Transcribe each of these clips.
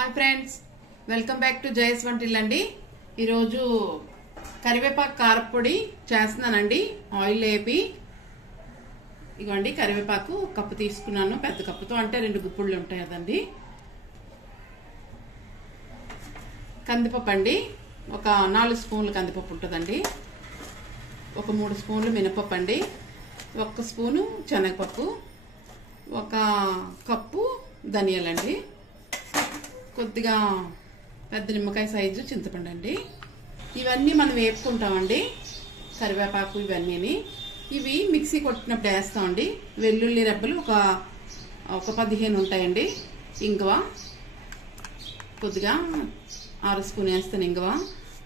Hi friends, welcome back to Jaya సvantaillu అండి. ఈరోజు కరివేపాకు కారపొడి చేస్తున్నానండి. ఆయిల్ వేపి ఇగోండి కరివేపాకు కప్పు తీసుకున్నాను. పెద్ద కప్పుతో అంటే 2 గుప్పుళ్ళు ఉంటాయి కదండి. కందిపప్పు అండి, ఒక 4 స్పూన్లు కందిపప్పు ఉంటుందండి. ఒక 3 స్పూన్లు మినపప్పు అండి, 1 స్పూను శనగపప్పు, 1 కప్పు ధనియాలండి, కొద్దిగా పెద్ద నిమ్మకాయ సైజు చింతపండు అండి. ఇవన్నీ మనం వేపుకుంటామండి. కరివేపాకు ఇవన్నీ ఇవి మిక్సీ కొట్టినప్పుడు వేస్తామండి. వెల్లుల్లి రెబ్బలు ఒక 15 ఉంటాయండి. ఇంగువ కొద్దిగా 6 స్పూన్ వేస్తాను. ఇంగువ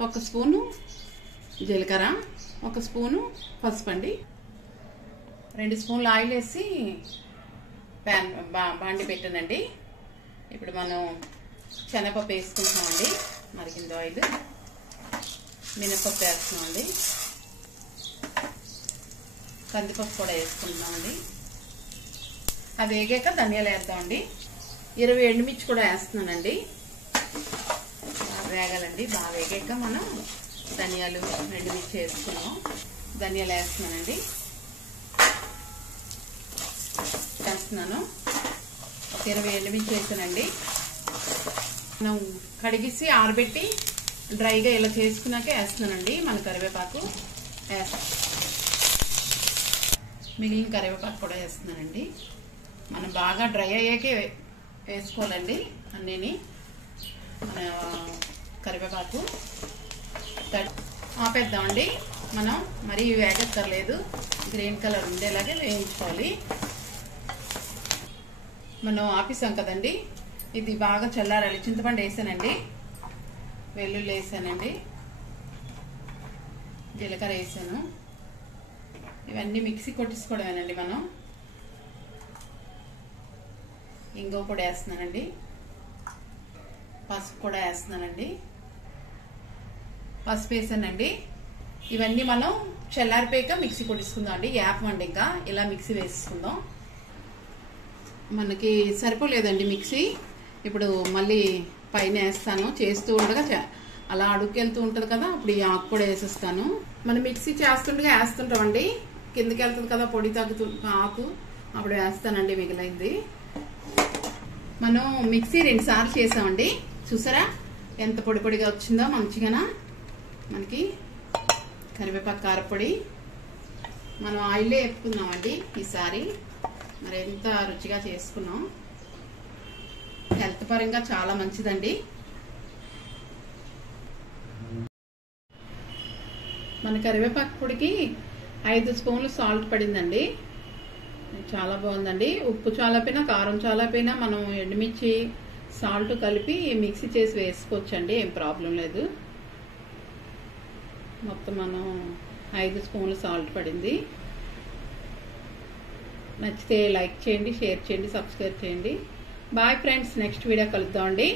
1 స్పూను జీలకర్ర, 1 స్పూను పసుపు అండి. 2 స్పూన్లు ఆయిల్ వేసి ప్యాన్ బాండి పెట్టానండి. ఇప్పుడు మనం శనగపప్పు వేసుకుంటున్నామండి. మరిగింది ఆయిల్, మినపప్పు వేస్తున్నామండి, కందిపప్పు కూడా వేసుకుంటున్నామండి. అవి వేగాక ధనియాలు వేద్దామండి. 20 ఎండుమిర్చి కూడా వేస్తున్నానండి. బాగా వేగాలండి. బాగా వేగాక మనం ధనియాలు ఎండుమిర్చి వేసుకున్నాం. ధనియాలు వేస్తున్నానండి. వేస్తున్నాను. ఒక 20 ఎండుమిర్చి వేసానండి. మనం కడిగిసి ఆరబెట్టి డ్రైగా ఇలా చేసుకున్నాకే వేస్తున్నానండి. మన కరివేపాకు మిగిలిన కరివేపాకు కూడా వేస్తున్నానండి. మనం బాగా డ్రై అయ్యాకే వేసుకోవాలండి అన్నీ. మన కరివేపాకు ఆపేద్దామండి. మనం మరీ వేగక్కర్లేదు, గ్రీన్ కలర్ ఉండేలాగే వేయించుకోవాలి. మనం ఆపేసాం కదండి. ఇది బాగా చల్లారాలి. చింతపండు వేసానండి, వెల్లుల్లి వేసానండి, జీలకర్ర వేసాను. ఇవన్నీ మిక్సీ కొట్టించుకోవడమేనండి. మనం ఇంగువ కూడా వేస్తున్నానండి, పసుపు కూడా వేస్తున్నానండి. పసుపు వేసానండి. ఇవన్నీ మనం చల్లారిపోయాక మిక్సీ కొట్టించుకుందాం అండి. యాపమండి, ఇంకా ఇలా మిక్సీ వేసుకుందాం. మనకి సరిపోలేదండి మిక్సీ. ఇప్పుడు మళ్ళీ పైన వేస్తాను. చేస్తూ ఉండగా అలా అడుగుకెళ్తూ ఉంటుంది కదా, అప్పుడు ఈ ఆకు కూడా వేసేస్తాను. మనం మిక్సీ చేస్తుండగా వేస్తుంటామండి. కిందకి వెళ్తుంది కదా పొడి తగ్గుతూ ఆకు, అప్పుడు వేస్తానండి మిగిలింది. మనం మిక్సీ 2 సార్లు చేసామండి. చూసారా ఎంత పొడి పొడిగా వచ్చిందో మంచిగానా. మనకి కరివేపాకు కారపొడి మనం ఆయిల్లో వేపుకుందామండి ఈసారి. మరి ఎంత రుచిగా చేసుకున్నాం. హెల్త్ పరంగా చాలా మంచిదండి. మన కరివేపాకు పొడికి 5 స్పూన్లు సాల్ట్ పడిందండి. చాలా బాగుందండి. ఉప్పు చాలా పోయినా, కారం చాలా పోయినా మనం ఎండుమిర్చి సాల్ట్ కలిపి మిక్సీ చేసి వేసుకోవచ్చండి. ఏం ప్రాబ్లం లేదు. మొత్తం మనం 5 స్పూన్లు సాల్ట్ పడింది. నచ్చితే లైక్ చేయండి, షేర్ చేయండి, సబ్స్క్రైబ్ చేయండి. బాయ్ ఫ్రెండ్స్, నెక్స్ట్ వీడియో కలుద్దామండి.